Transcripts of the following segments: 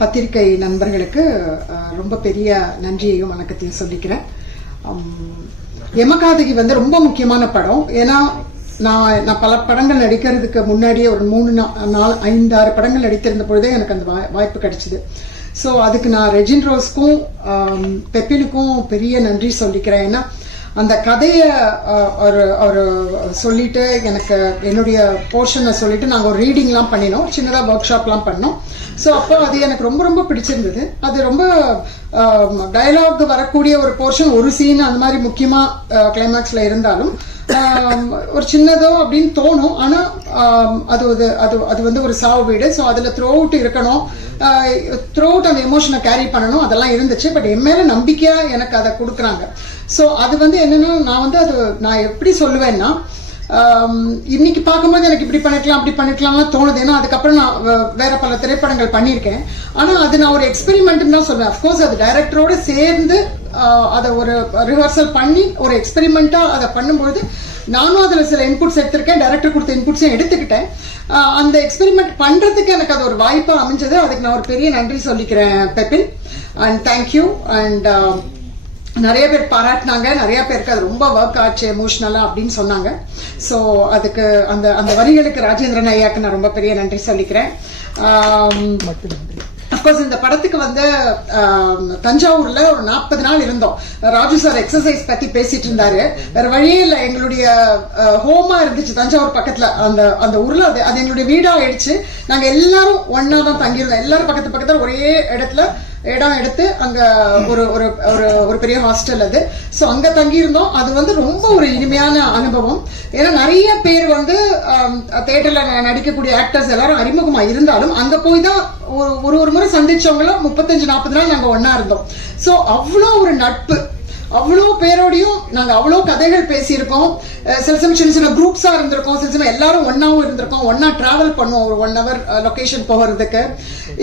பத்திரிகை நண்பர்களுக்கு ரொம்ப பெரிய நன்றியையும் வணக்கத்தையும் சொல்லிக்கிறேன். எமகாதகி வந்து ரொம்ப முக்கியமான படம். ஏன்னா நான் நான் பல படங்கள் நடிக்கிறதுக்கு முன்னாடியே ஒரு மூணு நா- நாலு ஐந்து ஆறு படங்கள் நடித்திருந்த பொழுதே எனக்கு அந்த வாய்- வாய்ப்பு கிடைச்சிது. ஸோ அதுக்கு நான் ரெஜின் ரோஸ்க்கும் பெப்பினுக்கும் பெரிய நன்றி சொல்லிக்கிறேன். ஏன்னா அந்த கதையை ஒரு ஒரு சொல்லிட்டு எனக்கு என்னுடைய போர்ஷனை சொல்லிட்டு நாங்கள் ஒரு ரீடிங்லாம் பண்ணினோம். சின்னதாக ஒர்க் ஷாப்லாம் பண்ணோம். ஸோ அப்போ அது எனக்கு ரொம்ப ரொம்ப பிடிச்சிருந்தது. அது ரொம்ப டயலாக் வரக்கூடிய ஒரு போர்ஷன் ஒரு சீன் அந்த மாதிரி முக்கியமாக கிளைமேக்ஸில் இருந்தாலும் ஒரு சின்னதோ அப்படின்னு தோணும். ஆனால் அது அது அது அது வந்து ஒரு சாவு வீடு. ஸோ அதில் த்ரோ அவுட் இருக்கணும். த்ரோ அவுட் அந்த எமோஷனை கேரி பண்ணணும். அதெல்லாம் இருந்துச்சு. பட் என் மேலே நம்பிக்கையாக எனக்கு அதை கொடுக்குறாங்க. ஸோ அது வந்து என்னென்னா நான் வந்து அது நான் எப்படி சொல்லுவேன்னா இன்னைக்கு பார்க்கும்போது எனக்கு இப்படி பண்ணிக்கலாம் அப்படி பண்ணிக்கலாம்லாம் தோணுது. ஏன்னா அதுக்கப்புறம் நான் வேற பல திரைப்படங்கள் பண்ணியிருக்கேன். ஆனால் அது நான் ஒரு எக்ஸ்பெரிமெண்ட்னு தான் சொல்லுவேன் அஃப்கோர்ஸ் அது டைரக்டரோடு சேர்ந்து அதை ஒரு ரிஹர்சல் பண்ணி ஒரு எக்ஸ்பெரிமெண்ட்டாக அதை பண்ணும்பொழுது நானும் அதில் சில இன்புட்ஸ் எடுத்திருக்கேன். டைரக்டர் கொடுத்த இன்புட்ஸையும் எடுத்துக்கிட்டேன். அந்த எக்ஸ்பெரிமெண்ட் பண்ணுறதுக்கு எனக்கு அது ஒரு வாய்ப்பாக அமைஞ்சது. அதுக்கு நான் ஒரு பெரிய நன்றி சொல்லிக்கிறேன் பெப்பின். அண்ட் தேங்க்யூ அண்ட் நிறைய பேர் பாராட்டினாங்க. நிறைய பேருக்கு அது ரொம்ப ஒர்க் ஆச்சு எமோஷ்னலாக அப்படின்னு சொன்னாங்க. ஸோ அதுக்கு அந்த அந்த வரிகளுக்கு ராஜேந்திரன் ஐயாக்கு நான் ரொம்ப பெரிய நன்றி சொல்லிக்கிறேன். அஃப்கோர்ஸ் இந்த படத்துக்கு வந்து தஞ்சாவூர்ல ஒரு நாற்பது நாள் இருந்தோம். ராஜு சார் எக்ஸசைஸ் பத்தி பேசிட்டு இருந்தாரு. வேற வழியே இல்லை. எங்களுடைய ஹோமா இருந்துச்சு தஞ்சாவூர் பக்கத்துல. அந்த அந்த ஊர்ல அது அது எங்களுடைய வீடா ஆயிடுச்சு. நாங்க எல்லாரும் ஒன்னா தான் தங்கியிருந்தோம். எல்லாரும் பக்கத்து பக்கத்துல ஒரே இடத்துல இடம் எடுத்து அங்க ஒரு ஒரு ஒரு ஒரு பெரிய ஹாஸ்டல் அது. ஸோ அங்க தங்கியிருந்தோம். அது வந்து ரொம்ப ஒரு இனிமையான அனுபவம். ஏன்னா நிறைய பேர் வந்து தேட்டரில் நடிக்கக்கூடிய ஆக்டர்ஸ் எல்லாரும் அறிமுகமாக இருந்தாலும் அங்கே போய் தான் ஒரு ஒரு ஒரு முறை சந்திச்சவங்களும் முப்பத்தஞ்சு நாற்பது நாள் நாங்கள் ஒன்றா இருந்தோம். ஸோ அவ்வளோ ஒரு நட்பு. அவ்வளோ பேரோடையும் நாங்கள் அவ்வளோ கதைகள் பேசியிருக்கோம். சில சமயம் சின்ன சின்ன குரூப்ஸாக இருந்திருக்கோம். சில சமயம் எல்லாரும் ஒன்றாவும் இருந்திருக்கோம். ஒன்றா ட்ராவல் பண்ணுவோம். ஒரு ஒன் ஹவர் லொக்கேஷன் போகிறதுக்கு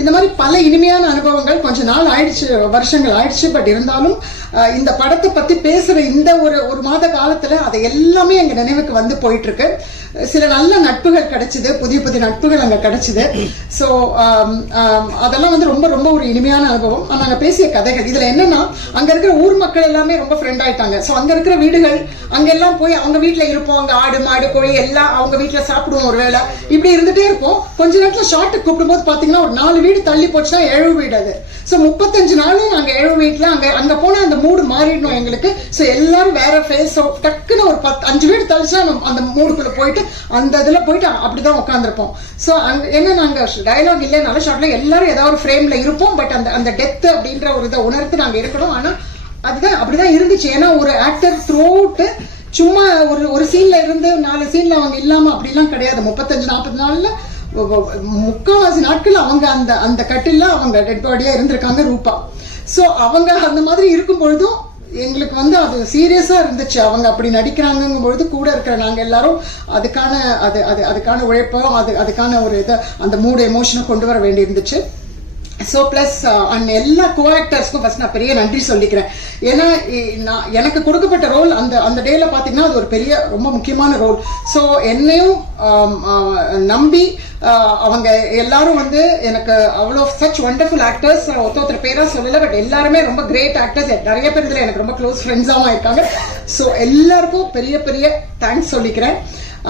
இந்த மாதிரி பல இனிமையான அனுபவங்கள் கொஞ்ச நாள் ஆயிடுச்சு வருஷங்கள் ஆயிடுச்சு. பட் இருந்தாலும் இந்த படத்தை பற்றி பேசுகிற இந்த ஒரு ஒரு மாத காலத்தில் அதை எல்லாமே எங்கள் நினைவுக்கு வந்து போயிட்டுருக்கு. சில நல்ல நட்புகள் கிடைச்சிது. புதிய புதிய நட்புகள் அங்கே கிடைச்சிது. ஸோ அதெல்லாம் வந்து ரொம்ப ரொம்ப ஒரு இனிமையான அனுபவம். நாங்கள் பேசிய கதைகள் இதில் என்னென்னா அங்கே இருக்கிற ஊர் மக்கள் எல்லாமே ரொம்ப ஃப்ரெண்ட் ஆயிட்டாங்க. ஸோ அங்க இருக்கிற வீடுகள் அங்கெல்லாம் போய் அவங்க வீட்டில் இருப்போம். அங்க ஆடு மாடு கோழி எல்லாம் அவங்க வீட்டில் சாப்பிடுவோம் ஒரு வேளை இப்படி இருந்துட்டே இருப்போம் கொஞ்ச நேரத்தில் ஷார்ட்டுக்கு கூப்பிடும்போது பாத்தீங்கன்னா ஒரு நாலு வீடு தள்ளி போச்சுன்னா ஏழு வீடு அது. ஸோ முப்பத்தஞ்சு நாள் அங்க ஏழு வீட்டுல அங்க அங்க போனால் அந்த மூடு மாறிடணும் எங்களுக்கு. ஸோ எல்லாரும் வேற ஃபேஸ் டக்குன்னு ஒரு பத்து அஞ்சு வீடு தள்ளிச்சா அந்த மூடுக்குள்ள போயிட்டு அந்த இதுல போயிட்டு அப்படிதான் உட்காந்துருப்போம் ஸோ அங்க என்ன நாங்க டயலாக் இல்லைனால ஷார்ட்டில் எல்லாரும் ஏதாவது ஒரு ஃப்ரேம்ல இருப்போம். பட் அந்த அந்த டெத் அப்படின்ற ஒரு இதை உணர்த்து நாங்க இருக்கணும். ஆனா அதுதான் அப்படிதான் இருந்துச்சு. ஏன்னா ஒரு ஆக்டர் த்ரூ சும்மா ஒரு ஒரு சீன்ல இருந்து நாலு சீன்ல அவங்க இல்லாம அப்படிலாம் கிடையாது. முப்பத்தஞ்சு நாற்பது நாள்ல முக்கால்வாசி நாட்கள் அவங்க அந்த அந்த கட்டில அவங்க டெட் பாடியா இருந்திருக்காங்க ரூபா. ஸோ அவங்க அந்த மாதிரி இருக்கும் பொழுதும் எங்களுக்கு வந்து அது சீரியஸா இருந்துச்சு. அவங்க அப்படி நடிக்கிறாங்கங்கும் பொழுது கூட இருக்கிற நாங்க எல்லாரும் அதுக்கான அது அது அதுக்கான உழைப்போ அது அதுக்கான ஒரு இதை அந்த மூடு எமோஷனை கொண்டு வர வேண்டி இருந்துச்சு ஸோ ப்ளஸ் அண்ட் எல்லா கோ ஆக்டர்ஸ்க்கும் நான் பெரிய நன்றி சொல்லிக்கிறேன். ஏன்னா நான் எனக்கு கொடுக்கப்பட்ட ரோல் அந்த அந்த டேல பார்த்தீங்கன்னா அது ஒரு பெரிய ரொம்ப முக்கியமான ரோல் ஸோ என்னையும் நம்பி அவங்க எல்லாரும் வந்து எனக்கு அவ்வளோ சச் ஒண்டர்ஃபுல் ஆக்டர்ஸ் ஒருத்த ஒருத்தர் பேராக சொல்லலை பட் எல்லாருமே ரொம்ப கிரேட் ஆக்டர்ஸ் நிறைய பேர் இதில் எனக்கு ரொம்ப க்ளோஸ் ஃப்ரெண்ட்ஸாகவும் இருக்காங்க. ஸோ எல்லாருக்கும் பெரிய பெரிய தேங்க்ஸ் சொல்லிக்கிறேன்.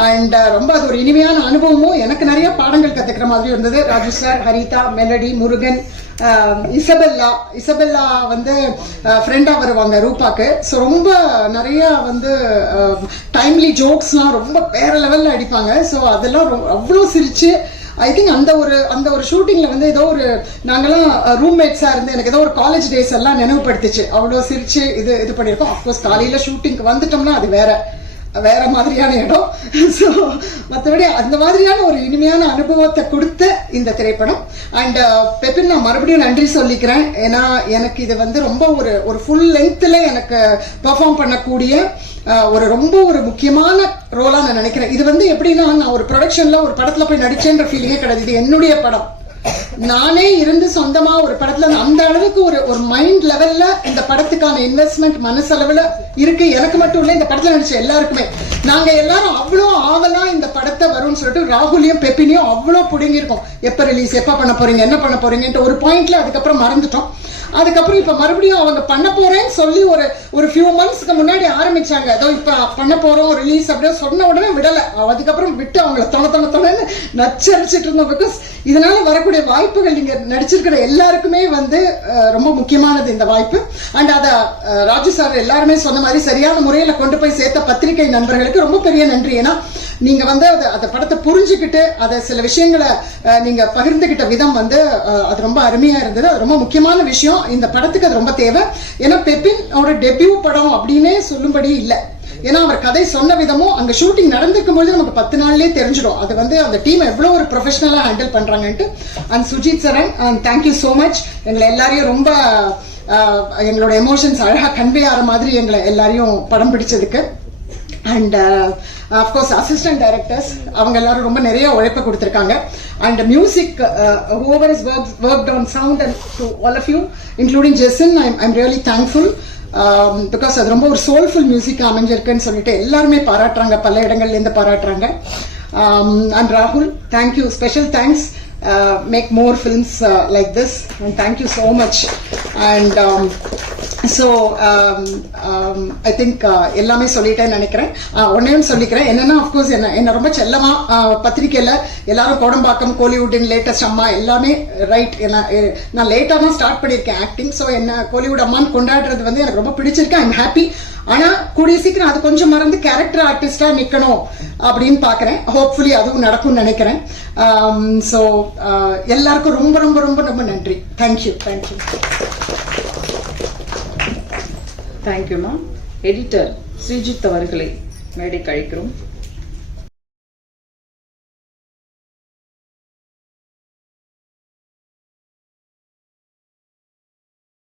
அண்ட் uh, ரொம்ப அது ஒரு இனிமையான அனுபவமும். எனக்கு நிறைய பாடங்கள் கத்துக்கிற மாதிரி இருந்தது. Raju sir Haritha melody Murugan um, Isabella. Isabella வந்து uh, ஃப்ரெண்டாக வருவாங்க ரூபாக்கு. ஸோ ரொம்ப நிறைய வந்து um, டைம்லி ஜோக்ஸ்லாம் ரொம்ப வேற லெவலில் அடிப்பாங்க. ஸோ அதெல்லாம் ரொம்ப அவ்வளோ சிரிச்சு ஐ திங்க் அந்த ஒரு அந்த ஒரு ஷூட்டிங்கில் வந்து ஏதோ ஒரு நாங்கெல்லாம் uh, ரூம்மேட்ஸாக இருந்து எனக்கு ஏதோ ஒரு காலேஜ் டேஸ் எல்லாம் நினைவுபடுத்துச்சு. அவ்வளோ சிரிச்சு இது இது பண்ணியிருக்கோம். அஃப்கோர்ஸ் காலையில் ஷூட்டிங்க்கு வந்துட்டோம்னா அது வேற. வேற மாதிரியான இடம். ஸோ மற்றபடி அந்த மாதிரியான ஒரு இனிமையான அனுபவத்தை கொடுத்த இந்த திரைப்படம். அண்ட் uh, பெப்பின் நான் மறுபடியும் நன்றி சொல்லிக்கிறேன். ஏன்னா எனக்கு இது வந்து ரொம்ப ஒரு ஒரு ஃபுல் லென்த்தில் எனக்கு பெர்ஃபார்ம் பண்ணக்கூடிய uh, ஒரு ரொம்ப ஒரு முக்கியமான ரோலாக நான் நினைக்கிறேன். இது வந்து எப்படின்னா நான் ஒரு ப்ரொடக்ஷனில் ஒரு படத்தில் போய் நடிச்சேன்ற ஃபீலிங்கே கிடையாது. இது என்னுடைய படம். நானே இருந்து சொந்தமா ஒரு படத்துல அந்த அளவுக்கு ஒரு ஒரு மைண்ட் லெவல்ல இந்த படத்துக்கான இன்வெஸ்ட்மெண்ட் மனசளவுல இருக்கு. எனக்கு மட்டும் இல்ல இந்த படத்துல நடிச்ச எல்லாருக்குமே. நாங்க எல்லாரும் அவ்வளோ ஆவலா இந்த படத்தை வரும்னு சொல்லிட்டு ராகுலையும் பெப்பினியும் அவ்வளோ பிடுங்கிருக்கும் எப்போ ரிலீஸ் எப்போ பண்ண போறீங்க என்ன பண்ண போறீங்கன்ட்டு ஒரு பாயிண்ட்ல அதுக்கப்புறம் மறந்துட்டோம். அதுக்கப்புறம் இப்ப மறுபடியும் அவங்க பண்ண போறேன்னு சொல்லி ஒரு ஒரு ஃபியூ மந்த்ஸ்க்கு முன்னாடி ஆரம்பிச்சாங்க. அதோ இப்ப பண்ண போறோம் ரிலீஸ் அப்படின்னு சொன்ன உடனே விடல. அதுக்கப்புறம் விட்டு அவங்கள தொண தொண தொணன்னு நச்சரிச்சிட்டு இருந்தோம் பிகாஸ் இதனால வரக்கூடிய வாய்ப்புகள் நீங்க நடிச்சிருக்கிற எல்லாருக்குமே வந்து ரொம்ப முக்கியமானது இந்த வாய்ப்பு. அண்ட் அத ராஜு சார் எல்லாருமே சொன்ன மாதிரி சரியான முறையில கொண்டு போய் சேர்த்த பத்திரிகை நண்பர்களுக்கு ரொம்ப பெரிய நன்றி. ஏன்னா நீங்க வந்து அதை அந்த படத்தை புரிஞ்சுக்கிட்டு அதை சில விஷயங்களை நீங்க பகிர்ந்துகிட்ட விதம் வந்து அது ரொம்ப அருமையா இருந்தது. அது ரொம்ப முக்கியமான விஷயம். இந்த படத்துக்கு அது ரொம்ப தேவை. ஏன்னா பெப்பின் ஒரு டெபியூ படம் அப்படின்னே சொல்லும்படி இல்லை. ஏன்னா அவர் கதை சொன்ன விதமும் அங்க ஷூட்டிங் நடந்திருக்கும் போது நமக்கு பத்து நாள்லயே தெரிஞ்சிடும். அது வந்து அந்த டீம் எவ்வளவு ஒரு ப்ரொஃபஷனலா handle பண்றாங்கன்ட்டு. And Sujith Charan and thank you so much எங்களை எல்லாரையும் ரொம்ப எங்களோட எமோஷன்ஸ் அழகாக கன்வே ஆகிற மாதிரி எங்களை எல்லாரையும் படம் பிடிச்சதுக்கு. And of course assistant directors அவங்க எல்லாரும் ரொம்ப நிறைய உழைப்பு கொடுத்துருக்காங்க. And music whoever is work work on sound and to all of you including Jason I'm I'm really thankful Um, because அது ரொம்ப ஒரு சோல்ஃபுல் மியூசிக் அமைஞ்சிருக்குன்னு சொல்லிட்டு எல்லாருமே பாராட்டுறாங்க பல இடங்கள்லேருந்து பாராட்டுறாங்க. அண்ட் ராகுல் thank you special thanks make more films like this and thank you so much and so I think எல்லாமே சொல்லிட்டேன்னு நினைக்கிறேன். Uh, சொல்லிக்கிறேன். என்னன்னா அஃப்கோர்ஸ் என்ன என்ன ரொம்ப செல்லமாக பத்திரிக்கையில் எல்லாரும் கோடம்பாக்கம் கோலிவுட்டின் லேட்டஸ்ட் அம்மா எல்லாமே ரைட் என்ன நான் லேட்டாக தான் ஸ்டார்ட் பண்ணியிருக்கேன் ஆக்டிங் ஸோ என்ன கோலிவுட் அம்மான்னு கொண்டாடுறது வந்து எனக்கு ரொம்ப பிடிச்சிருக்கு. ஐம் ஹாப்பி ஆனால் கூடிய சீக்கிரம் அது கொஞ்சம் மறந்து கேரக்டர் ஆர்டிஸ்டாக நிற்கணும் அப்படின்னு பார்க்குறேன் ஹோப்ஃபுல்லி அதுவும் நடக்கும்னு நினைக்கிறேன். Um, ஸோ எல்லாருக்கும் ரொம்ப ரொம்ப ரொம்ப ரொம்ப நன்றி. தேங்க்யூ தேங்க்யூ தேங்க்யூமா எடிட்டர் ஸ்ரீஜித் அவர்களை மேடைக்கு அழைக்கிறோம்.